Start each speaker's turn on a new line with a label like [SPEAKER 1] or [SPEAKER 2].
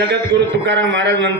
[SPEAKER 1] Jagadguru Tukaram Maharaj